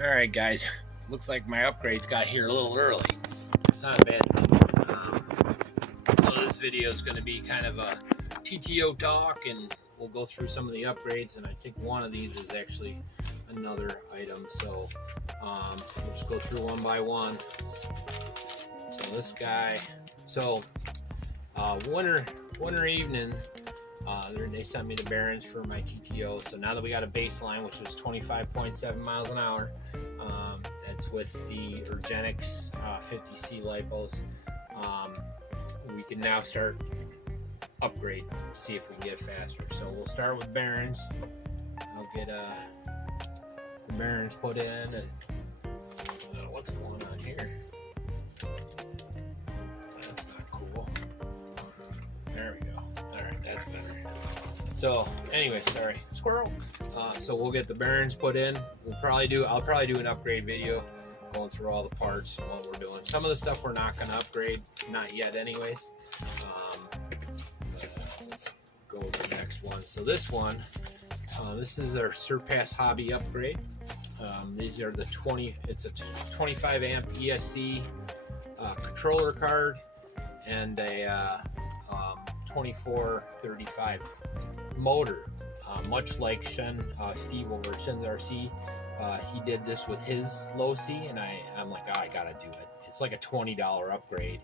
Alright guys, looks like my upgrades got here a little early. It's not a bad thing. So this video is going to be kind of a TTO talk, and we'll go through some of the upgrades, and I think one of these is actually another item. So we'll just go through one by one. So this guy, winter evening, they sent me the bearings for my TTO. So now that we got a baseline, which was 25.7 miles an hour, that's with the URGENEX 50C lipos. We can now start upgrade, see if we can get faster. So we'll start with bearings. I'll get the bearings put in, and I don't know what's going on here. That's not cool. There we go. All right, that's better. So anyway, sorry, squirrel. So we'll get the bearings put in. I'll probably do an upgrade video going through all the parts and what we're doing. Some of the stuff we're not going to upgrade, not yet anyways. Let's go with the next one. So this one, this is our Surpass hobby upgrade. These are the it's a 25 amp ESC controller card and a 2435 motor, much like Steve over at Shen's RC. He did this with his low C, and I'm like, oh, I gotta do it. It's like a $20 upgrade,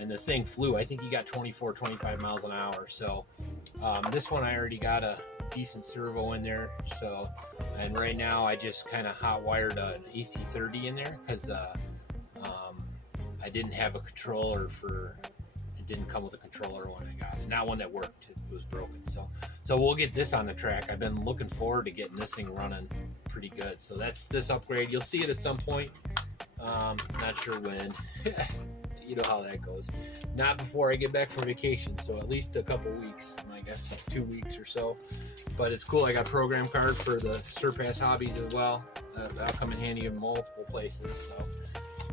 and the thing flew. I think he got 25 miles an hour. So this one I already got a decent servo in there. So, and right now I just kind of hot wired an AC30 in there because I didn't have a controller for. Didn't come with a controller when I got it. Not one that worked. It was broken. So we'll get this on the track. I've been looking forward to getting this thing running pretty good. So that's this upgrade. You'll see it at some point. Not sure when. You know how that goes. Not before I get back from vacation. So at least a couple weeks. I guess 2 weeks or so. But it's cool. I got a program card for the Surpass hobbies as well. That'll come in handy in multiple places. So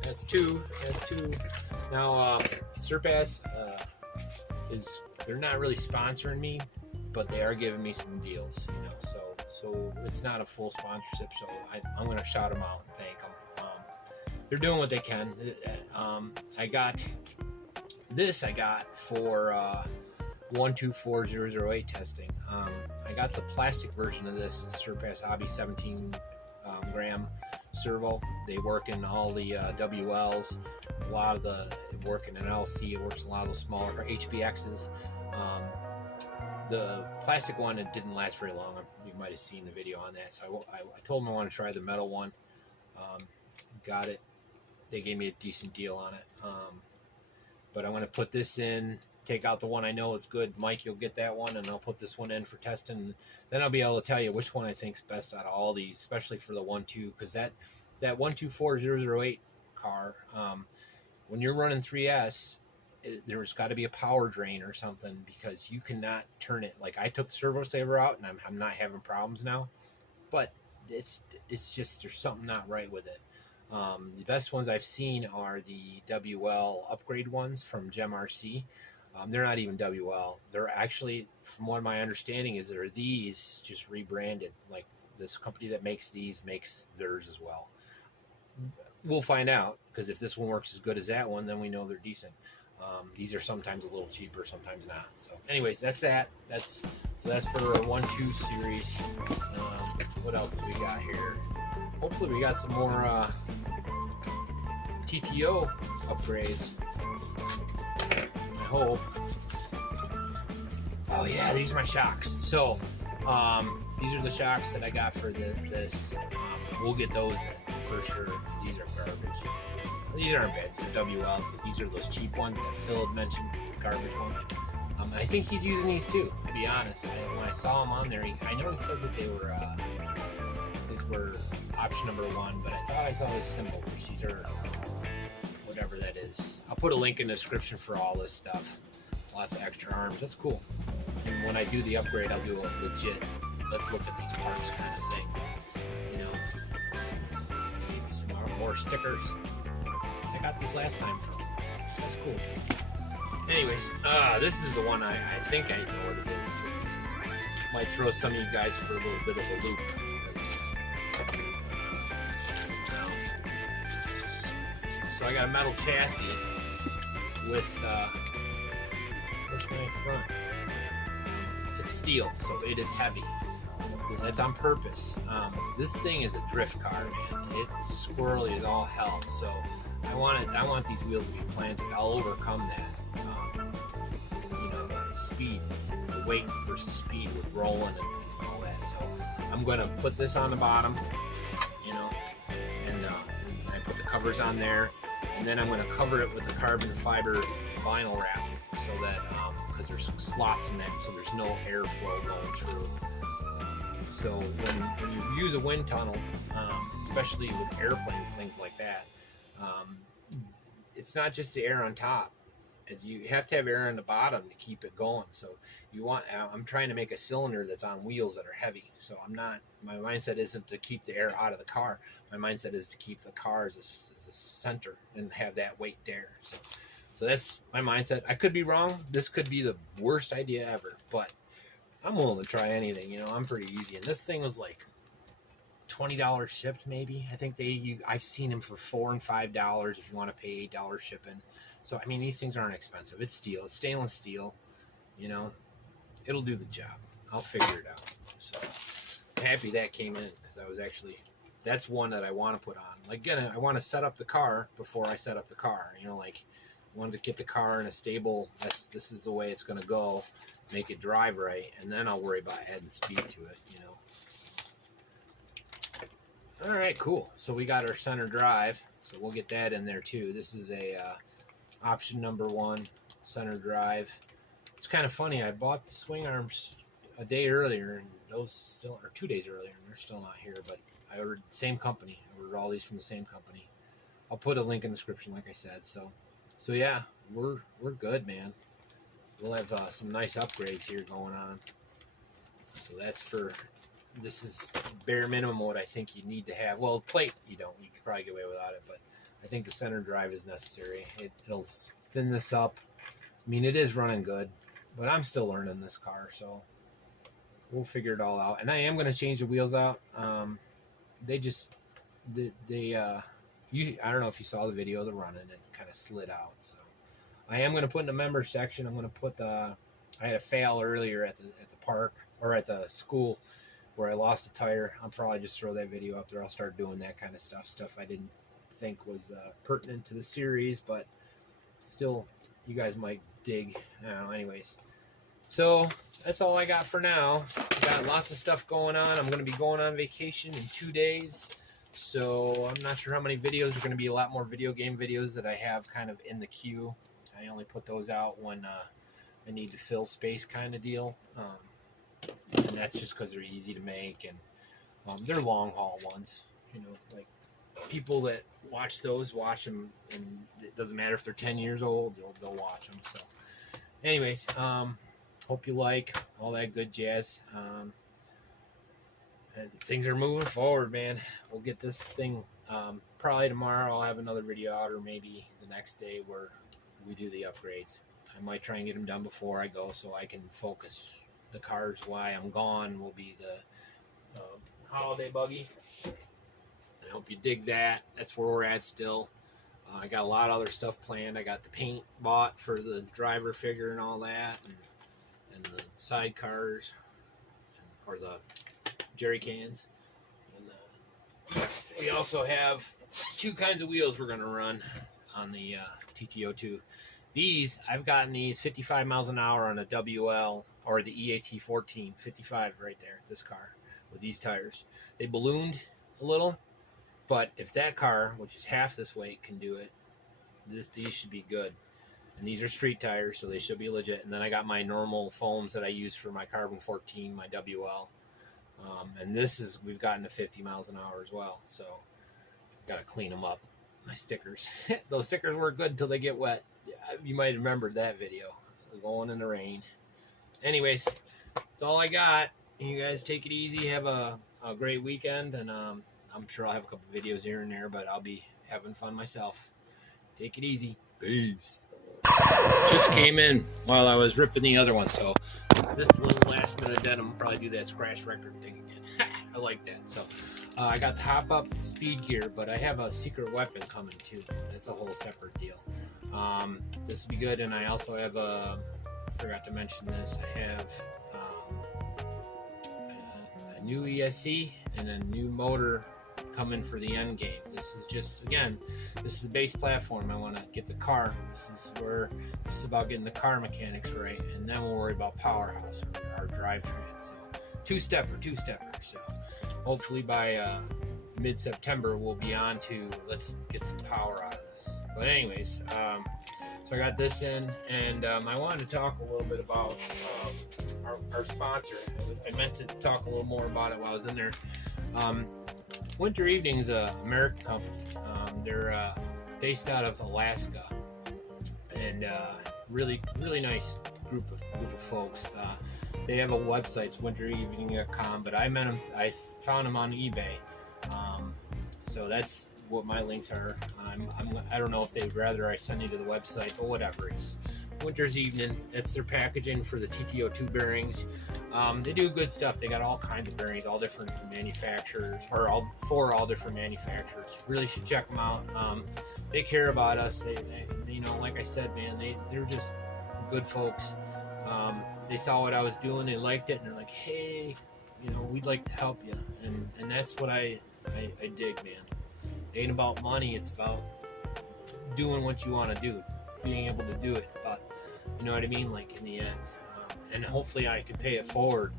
that's two. Now Surpass they're not really sponsoring me, but they are giving me some deals, you know. So it's not a full sponsorship. So I'm going to shout them out and thank them. They're doing what they can. I got for 124008 testing. I got the plastic version of this Surpass Hobby 17 gram servo. They work in all the WLs, a lot of the work in an LC. It works in a lot of the smaller HBXs. The plastic one, it didn't last very long. You might have seen the video on that. So I told them I want to try the metal one. Got it. They gave me a decent deal on it. But I'm going to put this in, take out the one I know is good. Mike, you'll get that one, and I'll put this one in for testing. Then I'll be able to tell you which one I think is best out of all these, especially for the 1.2, because that 124008 car, when you're running 3S, there's got to be a power drain or something, because you cannot turn it. Like, I took the servo saver out, and I'm not having problems now, but it's just, there's something not right with it. The best ones I've seen are the WL upgrade ones from Gem RC. They're not even WL. They're actually, from what my understanding is, they're these just rebranded. Like, this company that makes these makes theirs as well. We'll find out, because if this one works as good as that one, then we know they're decent. These are sometimes a little cheaper, sometimes not. So anyways, that's that. That's for a 1.2 series. What else do we got here? Hopefully we got some more TTO upgrades. I hope. Oh yeah, these are my shocks. So these are the shocks that I got for this. We'll get those in for sure. These are garbage. These aren't bad. They're WLs, but these are those cheap ones that Phil had mentioned, the garbage ones. I think he's using these too, to be honest. When I saw him on there, I know he said that these were option number 1, but I thought I saw this symbol, which these are whatever that is. I'll put a link in the description for all this stuff. Lots of extra arms. That's cool. And when I do the upgrade, I'll do a legit, let's look at these parts kind of thing. You know, maybe some more stickers. I got these last time from. That's cool. Anyways, this is the one I think I know what it is. This might throw some of you guys for a little bit of a loop. So I got a metal chassis with, where's my front? It's steel, so it is heavy. That's on purpose. This thing is a drift car, man. It's squirrely as all hell. So I want these wheels to be planted. I'll overcome that. You know, the speed, the weight versus speed with rolling and all that. So I'm going to put this on the bottom, you know, and I put the covers on there, and then I'm going to cover it with a carbon fiber vinyl wrap, so that because there's some slots in that, so there's no airflow going through. So when you use a wind tunnel, especially with airplanes and things like that, it's not just the air on top. You have to have air on the bottom to keep it going. So I'm trying to make a cylinder that's on wheels that are heavy. So my mindset isn't to keep the air out of the car. My mindset is to keep the car as a center and have that weight there. So that's my mindset. I could be wrong. This could be the worst idea ever, but I'm willing to try anything. You know, I'm pretty easy. And this thing was like $20 shipped, maybe. I think I've seen them for $4 and $5 if you want to pay $8 shipping. So I mean, these things aren't expensive. It's steel. It's stainless steel. You know, it'll do the job. I'll figure it out. So I'm happy that came in, because that's one that I want to put on. Like, again, I want to set up the car before I set up the car. You know, like, I wanted to get the car in a stable. This is the way it's going to go. Make it drive right, and then I'll worry about adding speed to it, you know. All right, cool. So we got our center drive, so we'll get that in there too. This is a option number 1, center drive. It's kind of funny. I bought the swing arms a day earlier, and those still are 2 days earlier, and they're still not here. But I ordered the same company. I ordered all these from the same company. I'll put a link in the description, like I said. So yeah, we're good, man. We'll have some nice upgrades here going on. So this is bare minimum what I think you need to have. Well, plate you don't. You could probably get away without it, but I think the center drive is necessary. It'll thin this up. I mean, it is running good, but I'm still learning this car, so we'll figure it all out. And I am going to change the wheels out. I don't know if you saw the video of the running. It kind of slid out, so I am going to put in the member section. I'm going to put I had a fail earlier at the park, or at the school, where I lost a tire. I'll probably just throw that video up there. I'll start doing that kind of stuff I didn't think was pertinent to the series, but still, you guys might dig. I don't know. Anyways, so that's all I got for now. Got lots of stuff going on. I'm going to be going on vacation in 2 days, so I'm not sure how many videos. There are going to be a lot more video game videos that I have kind of in the queue. I only put those out when I need to fill space, kind of deal, and that's just because they're easy to make, and they're long haul ones. You know, like, people that watch them, and it doesn't matter if they're 10 years old, they'll watch them. So anyways, hope you like all that good jazz. And things are moving forward, man. We'll get this thing probably tomorrow. I'll have another video out, or maybe the next day, where we do the upgrades. I might try and get them done before I go, so I can focus. The cars while I'm gone will be the holiday buggy. I hope you dig that. That's where we're at still. I got a lot of other stuff planned. I got the paint bought for the driver figure and all that, and the sidecars, or the jerry cans. And we also have 2 kinds of wheels we're going to run on the TT02. These, I've gotten these 55 miles an hour on a WL, or the EAT14, 55 right there, this car, with these tires. They ballooned a little, but if that car, which is half this weight, can do it, these should be good. And these are street tires, so they should be legit. And then I got my normal foams that I use for my Carbon 14, my WL. And we've gotten to 50 miles an hour as well, so got to clean them up. My stickers. Those stickers work good until they get wet. You might remember that video. Going in the rain. Anyways, that's all I got. You guys take it easy. Have a great weekend. And I'm sure I'll have a couple videos here and there, but I'll be having fun myself. Take it easy. Peace. Just came in while I was ripping the other one, so this little last minute denim will probably do that scratch record thing again. I like that. So I got the hop up speed gear, but I have a secret weapon coming too. That's a whole separate deal. This will be good. And I also have forgot to mention this, I have a new ESC and a new motor coming for the end game. This is just, again, this is the base platform. I want to get the car. This is about getting the car mechanics right, and then we'll worry about powerhouse or our drivetrain. So two-stepper. So hopefully by mid-September we'll be on to let's get some power out of this. But anyways, so I got this in, and I wanted to talk a little bit about our sponsor. I meant to talk a little more about it while I was in there. Winter Evening's an American company. They're based out of Alaska, and really nice group of folks. They have a website, it's winterevening.com, but I found them on eBay. So that's what my links are. I don't know if they'd rather I send you to the website, but whatever. It's Winter's Evening. That's their packaging for the TT02 bearings. They do good stuff. They got all kinds of bearings, all different manufacturers, or all different manufacturers. Really should check them out. They care about us. They you know, like I said, man, they're just good folks. They saw what I was doing, they liked it, and they're like, hey, you know, we'd like to help you. And that's what I dig, man. It ain't about money, it's about doing what you want to do, being able to do it. But you know what I mean, like in the end. And hopefully I can pay it forward,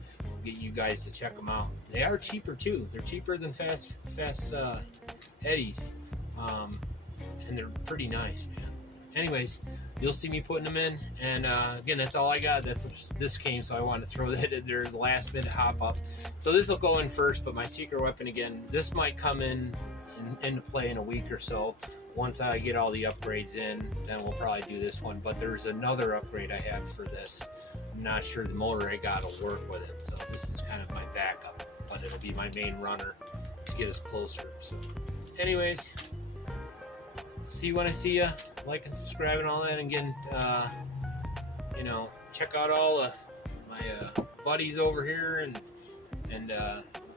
get you guys to check them out. They are cheaper too. They're cheaper than fast Eddies, and they're pretty nice, man. Anyways, you'll see me putting them in, and again, that's all I got. This came, so I wanted to throw that in there as a last minute hop up. So this will go in first, but my secret weapon, again, this might come into play in a week or so. Once I get all the upgrades in, then we'll probably do this one. But there's another upgrade I have for this. I'm not sure the motor I got will work with it, so this is kind of my backup, but it'll be my main runner to get us closer. So anyways, see you when I see you. Like and subscribe and all that, and again, you know, check out all of my buddies over here, and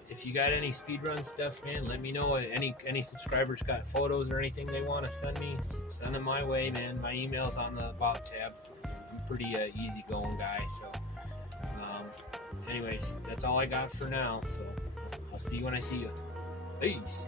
if you got any speedrun stuff, man, let me know. Any subscribers got photos or anything they want to send me, send them my way, man. My email's on the About tab. I'm pretty easygoing guy, so anyways, that's all I got for now, so I'll see you when I see you. Peace.